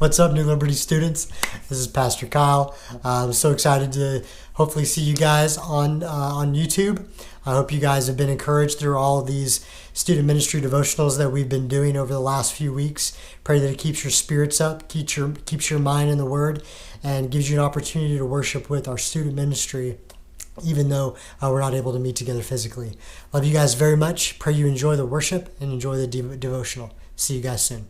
What's up, New Liberty students? This is Pastor Kyle. I'm so excited to hopefully see you guys on YouTube. I hope you guys have been encouraged through all of these student ministry devotionals that we've been doing over the last few weeks. Pray that it keeps your spirits up, keeps your mind in the Word, and gives you an opportunity to worship with our student ministry, even though we're not able to meet together physically. Love you guys very much. Pray you enjoy the worship and enjoy the devotional. See you guys soon.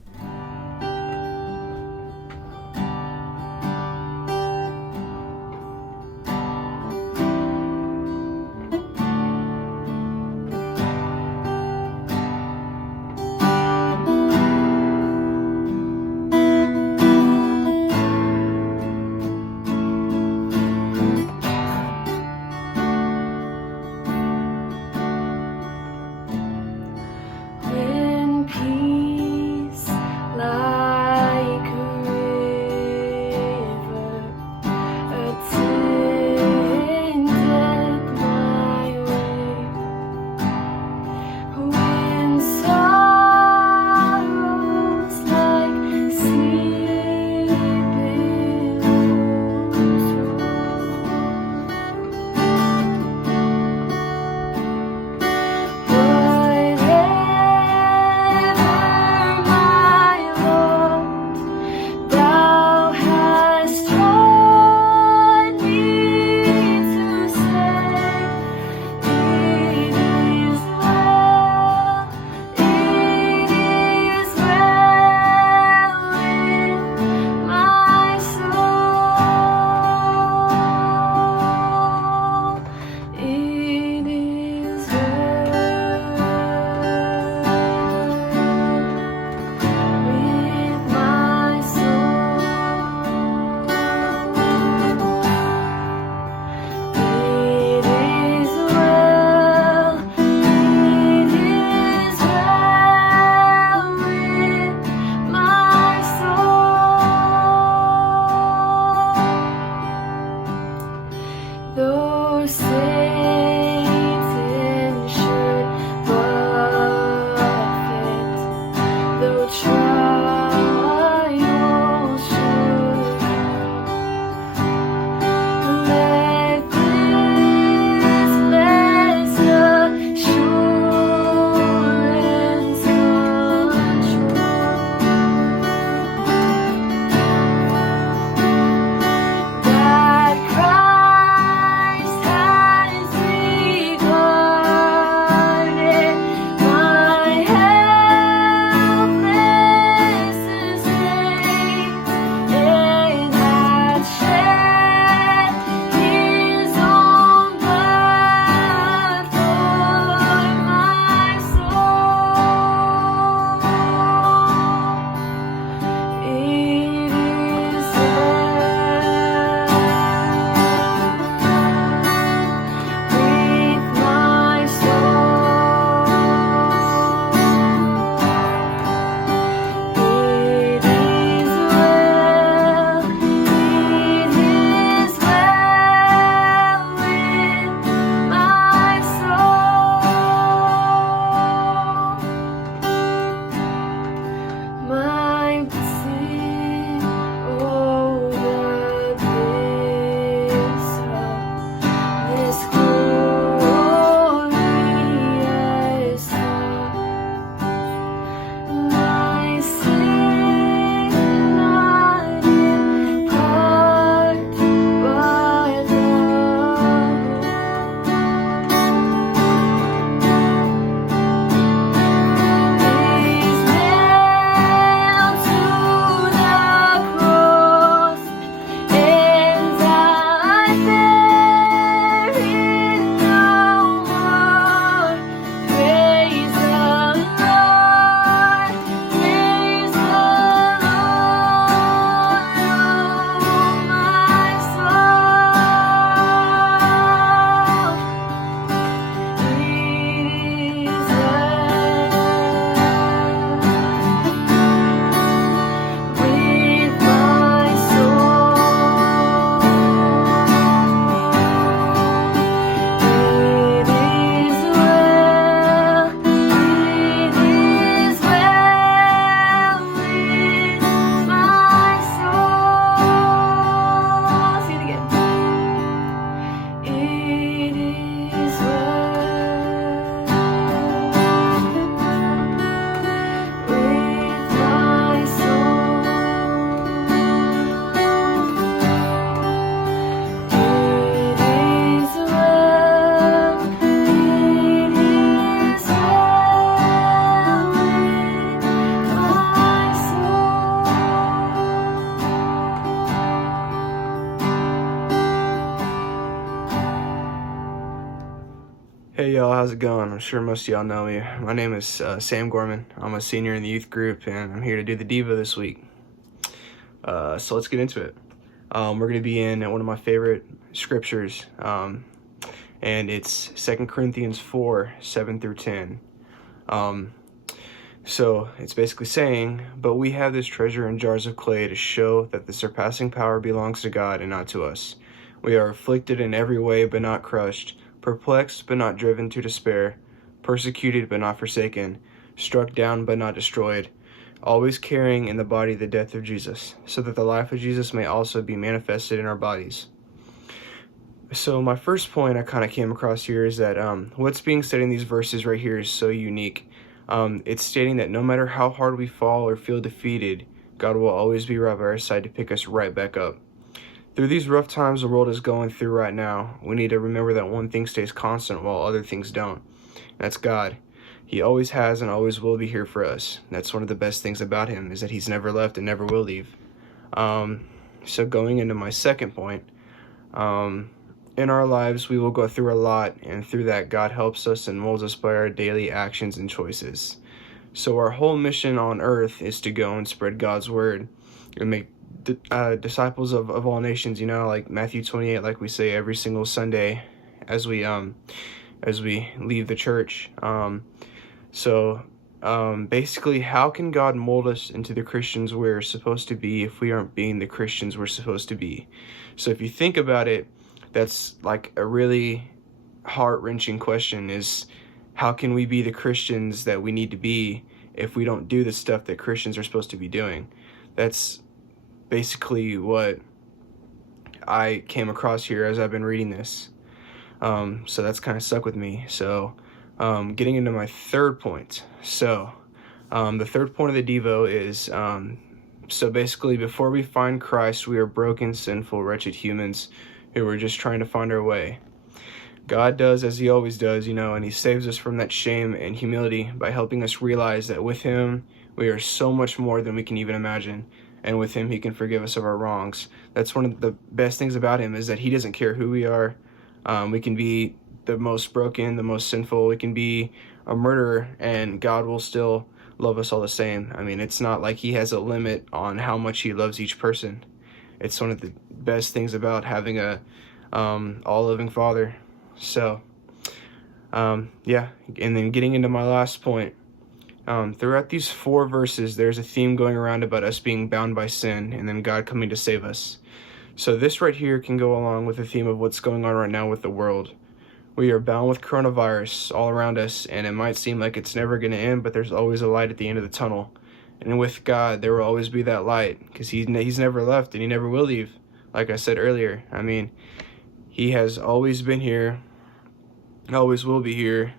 When peace y'all, how's it going? I'm sure most of y'all know me. My name is Sam Gorman. I'm a senior in the youth group, and I'm here to do the Devo this week. So let's get into it. We're going to be in one of my favorite scriptures, and it's 2 Corinthians 4, 7 through 10. So it's basically saying, "But we have this treasure in jars of clay to show that the surpassing power belongs to God and not to us. We are afflicted in every way but not crushed, perplexed but not driven to despair, persecuted but not forsaken, struck down but not destroyed, always carrying in the body the death of Jesus, so that the life of Jesus may also be manifested in our bodies." So my first point I kind of came across here is that what's being said in these verses right here is so unique. It's stating that no matter how hard we fall or feel defeated, God will always be right by our side to pick us right back up. Through these rough times the world is going through right now, we need to remember that one thing stays constant while other things don't. That's God. He always has and always will be here for us. That's one of the best things about him, is that he's never left and never will leave. So going into my second point, in our lives we will go through a lot, and through that God helps us and molds us by our daily actions and choices. So our whole mission on earth is to go and spread God's word and make disciples of all nations, like Matthew 28, like we say every single Sunday as we leave the church. Basically, how can God mold us into the Christians we're supposed to be if we aren't being the Christians we're supposed to be? So if you think about it, that's like a really heart-wrenching question, is how can we be the Christians that we need to be if we don't do the stuff that Christians are supposed to be doing? That's basically what I came across here as I've been reading this. So that's kind of stuck with me. So getting into my third point. So the third point of the Devo is, so basically before we find Christ, we are broken, sinful, wretched humans who are just trying to find our way. God does as he always does, and he saves us from that shame and humility by helping us realize that with him, we are so much more than we can even imagine. And with him, he can forgive us of our wrongs. That's one of the best things about him, is that he doesn't care who we are. We can be the most broken, the most sinful. We can be a murderer, and God will still love us all the same. I mean, it's not like he has a limit on how much he loves each person. It's one of the best things about having a all-loving Father. So, yeah. And then getting into my last point. Throughout these 4 verses, there's a theme going around about us being bound by sin and then God coming to save us. So this right here can go along with the theme of what's going on right now with the world. We are bound with coronavirus all around us, and it might seem like it's never going to end, but there's always a light at the end of the tunnel. And with God, there will always be that light, because he's never left and he never will leave. Like I said earlier, I mean, he has always been here, always will be here,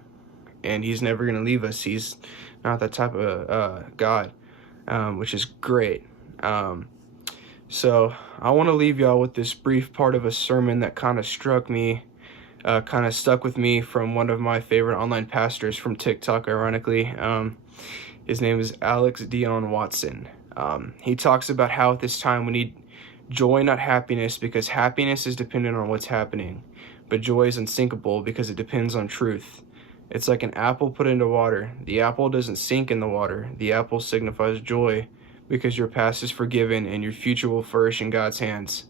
and he's never going to leave us. He's not that type of God, which is great. So I want to leave y'all with this brief part of a sermon that kind of stuck with me from one of my favorite online pastors from TikTok, ironically. His name is Alex Dion Watson. He talks about how at this time we need joy, not happiness, because happiness is dependent on what's happening, but joy is unsinkable because it depends on truth. It's like an apple put into water. The apple doesn't sink in the water. The apple signifies joy because your past is forgiven and your future will flourish in God's hands.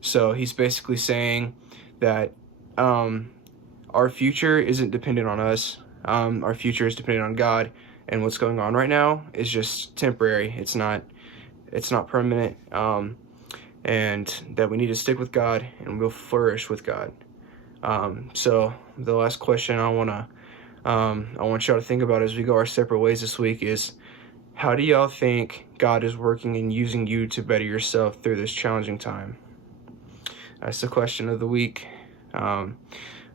So he's basically saying that our future isn't dependent on us. Our future is dependent on God, and what's going on right now is just temporary. It's not permanent, and that we need to stick with God and we'll flourish with God. So the last question I want y'all to think about as we go our separate ways this week is, how do y'all think God is working and using you to better yourself through this challenging time? That's the question of the week. Bye,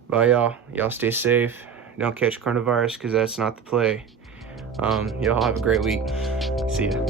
y'all. Y'all stay safe. Don't catch coronavirus, because that's not the play. Y'all have a great week. See ya.